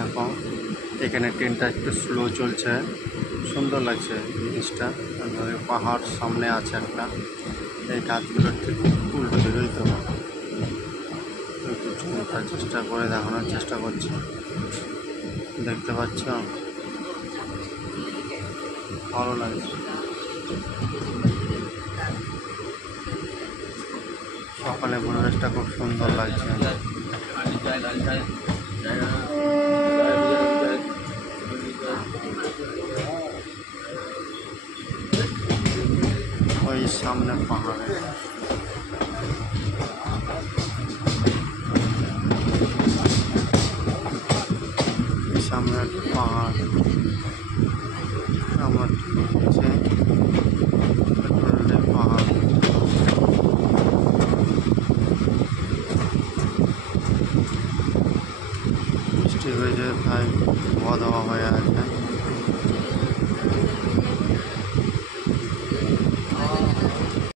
দেখো এখানে ট্রেনটা একটু স্লো চলছে, সুন্দর লাগছে জিনিসটা। পাহাড় সামনে আছে একটা, এই গাছগুলো ঠিক উল্টো দিকেই তো একটু চমৎকার চেষ্টা করে দেখানোর চেষ্টা করছি, দেখতে পাচ্ছ, ভালো লাগছে। সকালে পরিবেশটা খুব সুন্দর লাগছে। ওই সামনে পাহাড়ে সামনে একটা পাহাড়, আমার পাহাড় বৃষ্টি হয়ে যায়, তাই ধোয়া ধোয়া হয়ে আছে।